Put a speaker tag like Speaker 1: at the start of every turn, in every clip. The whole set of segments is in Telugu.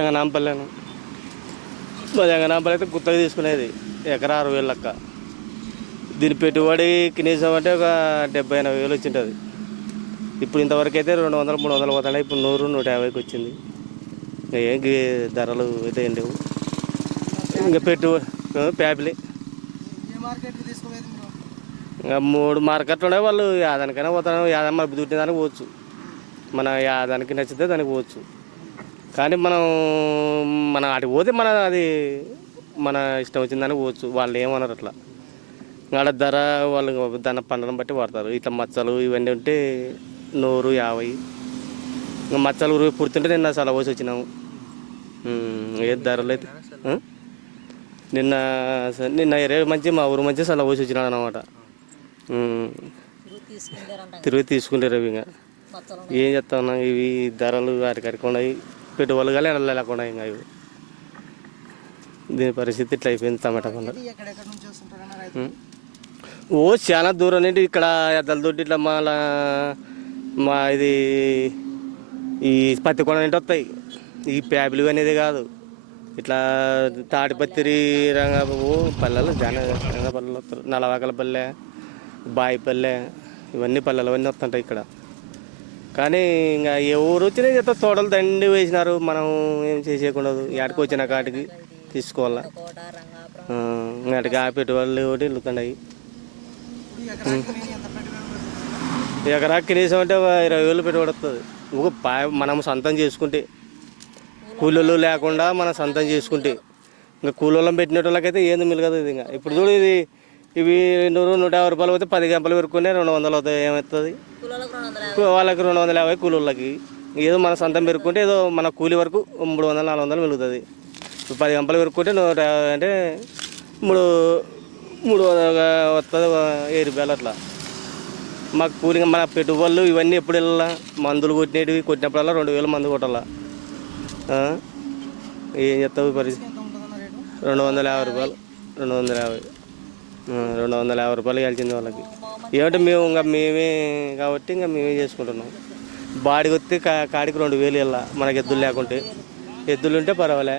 Speaker 1: ఎంగనాంపల్లేను మాది ఎంగనాంపల్లి అయితే గుత్తగా తీసుకునేది. ఎకరా ఆరు వేలు లెక్క. దీని పెట్టుబడి కనీసం అంటే ఒక డెబ్బై ఎనభై వేలు వచ్చింటుంది. ఇప్పుడు ఇంతవరకు అయితే రెండు వందలు మూడు వందలు పోతున్నాయి ఇప్పుడు నూరు నూట యాభైకి వచ్చింది. ఇంకా ఏం ధరలు అయితే ఏం లేవు. ఇంకా పెట్టుబడి ప్యాపిలి.
Speaker 2: మీరు
Speaker 1: ఇంకా మూడు మార్కెట్లు ఉన్నాయి. వాళ్ళు యాదానికైనా పోతాను యాదం మరి దుట్టిన దానికి పోవచ్చు. మన యాదానికి నచ్చితే దానికి పోవచ్చు. కానీ మనం మన అటు పోతే మన అది మన ఇష్టం వచ్చిన దానికి పోవచ్చు. వాళ్ళు ఏమన్నారు అట్లా. ఆడ ధర వాళ్ళు దాని పండడం బట్టి పడతారు ఇట్లా మచ్చలు ఇవన్నీ ఉంటే నూరు యాభై. ఇంకా మచ్చలు ఉరిగి పుడుతుంటే నిన్న చాలా పోసి వచ్చినాము ఏ ధరలు అయితే? నిన్న నిన్న ఇరవై మంచి మా ఊరు మంచి చాలా పోసి వచ్చినాడు అనమాట తిరిగి తీసుకుంటారు ఇవి ఇంకా. ఏం చెప్తా ఉన్నా ఇవి ధరలు వాటికి ఉన్నాయి. పెట్టుబడులు కానీ లేకుండా ఇంకా ఇవి. దీని పరిస్థితి ఇట్లా అయిపోయింది టమాటా పంట. ఓ చాలా దూరం నుండి ఇక్కడ ఎద్దలతోటి ఇట్లా మా మా ఇది ఈ పత్తి కొండ నుండి వస్తాయి? ఈ ప్యాబులు అనేది కాదు. ఇట్లా తాటిపత్రి రంగ ఓ పల్లెలు చాలా చాలా పల్లెలు వస్తారు. నలవాకల పల్లె బాయి పల్లె ఇవన్నీ పల్లెలు అవన్నీ వస్తుంటాయి ఇక్కడ. కానీ ఇంకా ఎవరు వచ్చినా చేత తోటలు దండి వేసినారు. మనం ఏం చేసేయకుండదు ఎక్కడికి వచ్చిన కాటికి తీసుకోవాలా. అటు అటుకి ఆ పెట్టుబడులు ఒకటి వెళ్తున్నాయి
Speaker 2: ఎకరాకి
Speaker 1: ఎకరా కనీసం అంటే ఇరవై వేలు పెట్టుబడి వస్తుంది ఒక పా మనం సొంతం చేసుకుంటే. కూలీలు లేకుండా మనం సొంతం చేసుకుంటే. ఇంకా కూలీలను పెట్టిన వాళ్ళకైతే ఏంది మిలగదు ఇది ఇంకా ఇప్పుడు చూడు ఇది ఇవి నూరు నూట యాభై రూపాయలు పోతే పది గంపలు పెరుకునే రెండు వందలు అవుతాయి. ఏమవుతుంది? వాళ్ళకి రెండు వందల యాభై కూలీళ్ళకి. ఏదో మన సొంతం పెరుక్కుంటే ఏదో మన కూలి వరకు మూడు వందలు నాలుగు వందలు మిగులుతుంది. పది గంపలు పెరుక్కుంటే నూట యాభై అంటే మూడు మూడు వందల వస్తుంది వెయ్యి రూపాయలు అట్లా. మాకు కూలింగ్ మన పెట్టుబడులు ఇవన్నీ ఎప్పుడు వెళ్ళాలా? మందులు కొట్టినవి కొట్టినప్పుడల్లా రెండు వేలు మందు కొట్టాలా? ఏం చెప్తావు పరిస్థితి? రెండు వందల యాభై రూపాయలు రెండు వందల యాభై. రెండు వందల యాభై రూపాయలు కలిసింది వాళ్ళకి. ఏమంటే మేము ఇంకా మేమే కాబట్టి ఇంకా మేమే చేసుకుంటున్నాం. బాడికి వస్తే కా కాడికి రెండు వేలు వెళ్ళా మనకి ఎద్దులు లేకుంటే. ఎద్దులు ఉంటే పర్వాలే.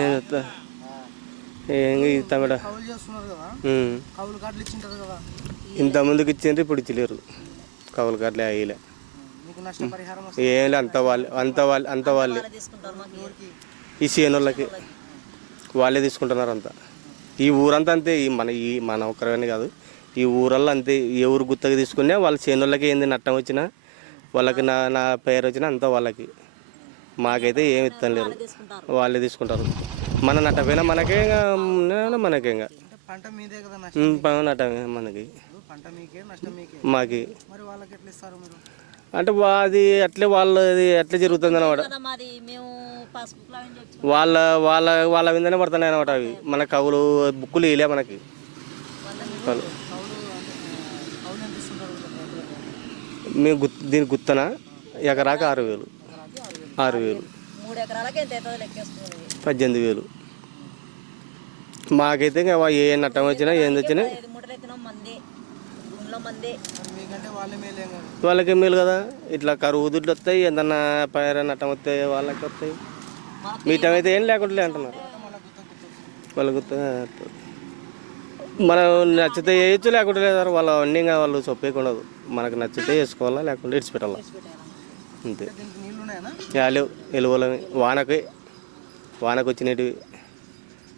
Speaker 1: ఏం చెప్తా? ఇంత ముందుకు ఇచ్చిండ్రు ఇప్పుడు ఇచ్చలేరు. కవులు కార్డులు అయ్యలే ఏం అంత వాళ్ళు అంత వాళ్ళు అంత వాళ్ళే. ఈ సేనోళ్ళకి వాళ్ళే తీసుకుంటున్నారు అంతా ఈ ఊరంతా అంతే ఈ మన ఈ మన ఒక్కరని కాదు. ఈ ఊరల్లో అంతే ఏ ఊరు గుత్తగా తీసుకున్నా వాళ్ళ చేనులకి ఏంది నట్టం వచ్చినా వాళ్ళకి నా నా పేరు వచ్చినా అంతా వాళ్ళకి. మాకైతే ఏమి ఇస్తాను లేరు వాళ్ళే తీసుకుంటారు. మన నట్టపోయినా మనకే మనకే ఇంకా.
Speaker 2: పంట
Speaker 1: నట్టమే మనకి.
Speaker 2: మీకే
Speaker 1: అంటే అది అట్లే వాళ్ళది అట్లే జరుగుతుంది అనమాట వాళ్ళ వాళ్ళ వాళ్ళ మీదనే పడుతున్నాయి అనమాట అవి. మన కవులు బుక్కులు వేయలే మనకి? మేము గుత్ దీని గుత్తన? ఎకరాకి ఆరు వేలు. ఆరు వేలు. పద్దెనిమిది వేలు. మాకైతే ఏ నట్టం వచ్చినా ఏంది వచ్చినా
Speaker 3: మంది
Speaker 1: వాళ్ళకి మేలు కదా? ఇట్లా కరువు దుడ్లు వస్తాయి ఏదన్నా పైర నట్టం వస్తాయి వాళ్ళకి వస్తాయి. మీటం అయితే ఏం లేకుండా అంటున్నారు.
Speaker 2: మళ్ళీ గుత్త గుర్తు
Speaker 1: వాళ్ళ గుత్త మనం నచ్చితే వేయచ్చు లేకుంటే లేదా వాళ్ళ అన్నీ ఇంకా వాళ్ళు చొప్పేయకూడదు మనకు నచ్చితే వేసుకోవాలా లేకుంటే ఇడిచిపెట్టాలా? అంతే. యాలు ఎలువలవి వానకి వానకు వచ్చినవి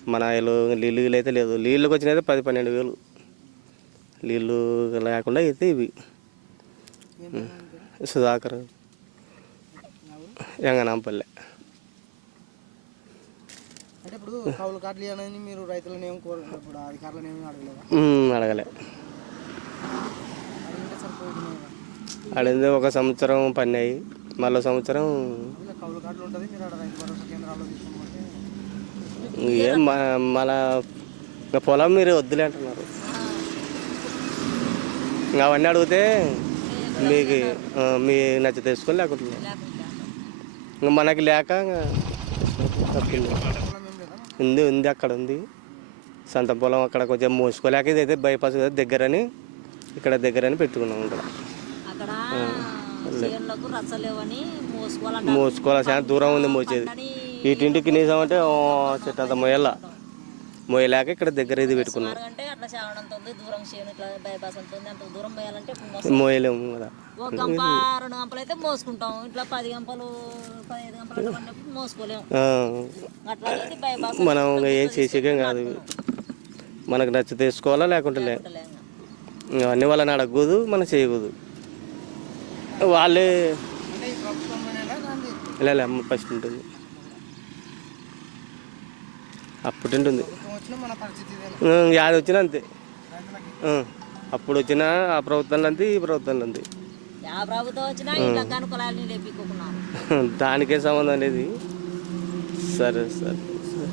Speaker 1: మన ఎలు నీళ్ళు అయితే లేదు. నీళ్ళకి వచ్చినైతే పది పన్నెండు వేలు. నీళ్ళు లేకుండా అయితే ఇవి? సుధాకర్? ఎంగనాంపల్లె అడగలే. అడిగింది ఒక సంవత్సరం పన్నాయి. మళ్ళీ సంవత్సరం ఏం మళ్ళా పొలం మీరు వద్దులే అంటున్నారు. ఇంకా అవన్నీ అడిగితే మీకు మీ నచ్చ లేదు.
Speaker 3: లేకుండా
Speaker 1: ఇంకా మనకి లేక ఉంది ఉంది అక్కడ ఉంది. సొంత పొలం అక్కడ కొంచెం మోసుకోలేక ఇదైతే బైపాస్ దగ్గరని ఇక్కడ దగ్గరని పెట్టుకున్నాం ఇక్కడ. మోసుకోవాలి చాలా దూరం ఉంది మోసేది వీటింటికి నీసామంటే చెట్టు అంత మొయ్యాల. మొయ్యలేక ఇక్కడ దగ్గర ఇది పెట్టుకున్నాం.
Speaker 3: అంటే అట్లా చావడంతో ఉంది దూరం చేను ఇట్లా బైపాస్ అంత ఉంది. అంత దూరం పోయాలంటే ఇప్పుడు మోస్తాం.
Speaker 1: మోయలేము కదా.
Speaker 3: ఒక గంప రెండు గంపలు అయితే మోసుకుంటాం. ఇట్లా పది గంపలు పదిహేను గంపలు అట్లా పడినప్పుడు మోసుకోలేము.
Speaker 1: ఆ,
Speaker 3: అట్లా అనేది బైపాస్
Speaker 1: మనం ఇంకా ఏం చేసేకేం కాదు. మనకు నచ్చితే తీసుకోవాలా లేకుంటే లే అన్ని వాళ్ళని అడగకూడదు మనం చేయకూడదు. వాళ్ళే ఇలా లే, అమ్మ ఫస్ట్ ఉంటుంది. అప్పుడు ఉంటుంది
Speaker 2: ఇదేనా
Speaker 1: యాది వచ్చినా అంతే. అప్పుడు వచ్చిన ఆ ప్రభుత్వంలో అంతే ఈ ప్రభుత్వంలో అంతే దానికే సంబంధం అనేది సరే సరే సరే.